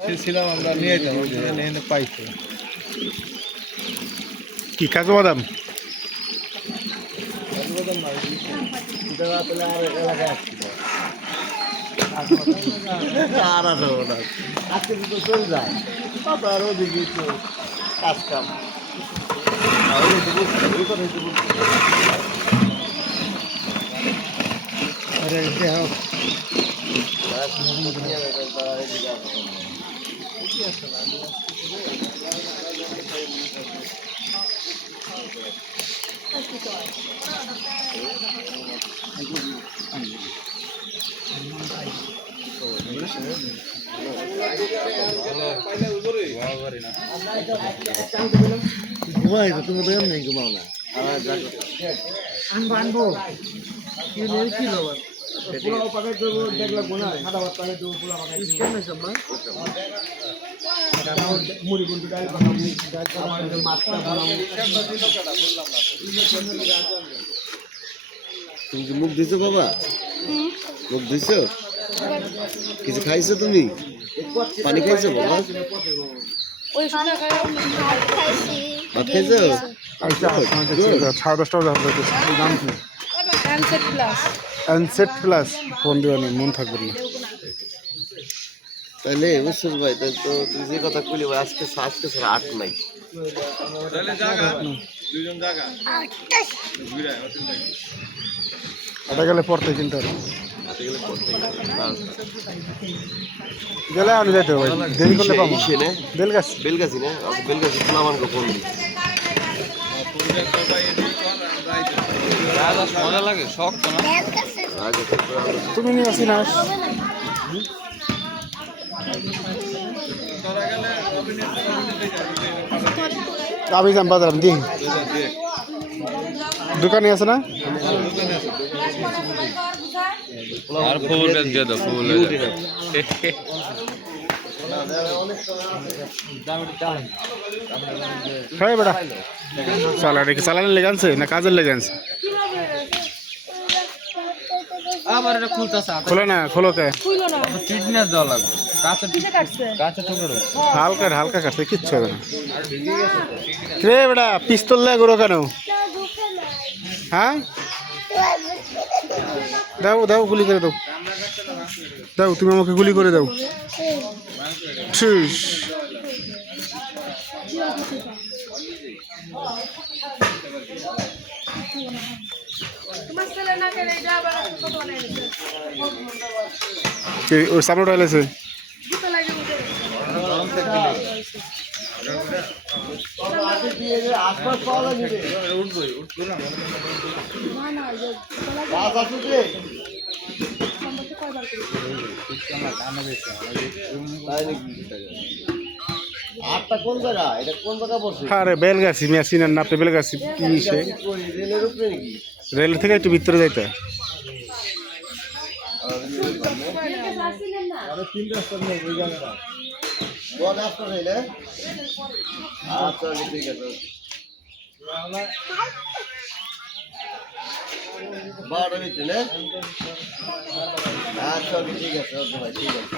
ছিলাম আমরা নিয়ে যেতাম এখানে পাইছে কি কাজু বাদাম? আজকে তো চলে যায় আর ওদিকে কাজ কাম ঘুমাই তো তুমি তো এমনি ঘুমাও না আনবো আনবো কি কিলো পোলাও পাকাই তো দেখলাম না সাদা ভাত পাকাই তো পোলাও পাকাই কেন সম্মান মুড়ি গুন্ডু ডাল বানাবো মাছটা বানাবো তুমি কি মুখ দিছো বাবা মুখ দিছো কিছু খাইছো তুমি পানি খাইছো বাবা ওই শুনে খাইছি ভাত খাইছো সাড়ে 10টা বাজে দাম কি? আনসেট প্লাস অ্যানসেট প্লাস ফোন দেওয়া নেই, মন থাকবে না। তাহলে বুঝছিস ভাই তাই তো তুই যে কথা কইলি ভাই আজকে ছাড়া আট নাই এটা গেলে পড়তে কিনতে হবে, হাতে গেলে করতে গেলে আমি যাইতে হবে, দেরি করলে পাবো বেলগাছ। বেলগাছি না বেলগাছি ফুলামানকে ফোন দিই মজা লাগে শখ তো না তুমি নিয়ে আসি না আমি যাম বাজার দিন দোকানে আছে না আর ফুল দিয়ে দাও ফুল হ্যাঁ বেটা চালানের লেগে আনছে না কাজের লেগে আনছে? আবার এটা খুলতাছে খোলো না, খোলো কে ফিটনেস দেওয়া লাগবে কাঁচা টুকরো হালকা হালকা কাটছে, কিচ্ছু হবে না। রে বেটা পিস্তল লে গুলো কেন? হ্যাঁ দাও দাও, গুলি করে দাও, দাও তুমি আমাকে গুলি করে দাও। ঠিক ওর সামনে টাইলেছে আটটা কোন জায়গা এটা কোন জায়গা বসে আরে বেলগাছি মেশিনের নাপতে বেলগাছি কি সে রেলের উপরে নাকি রেল থেকে একটু ভিতরে যাইতে আচ্ছা ঠিক আছে বারোটা ভিতরে না আচ্ছা ঠিক আছে ওকে ভাই ঠিক আছে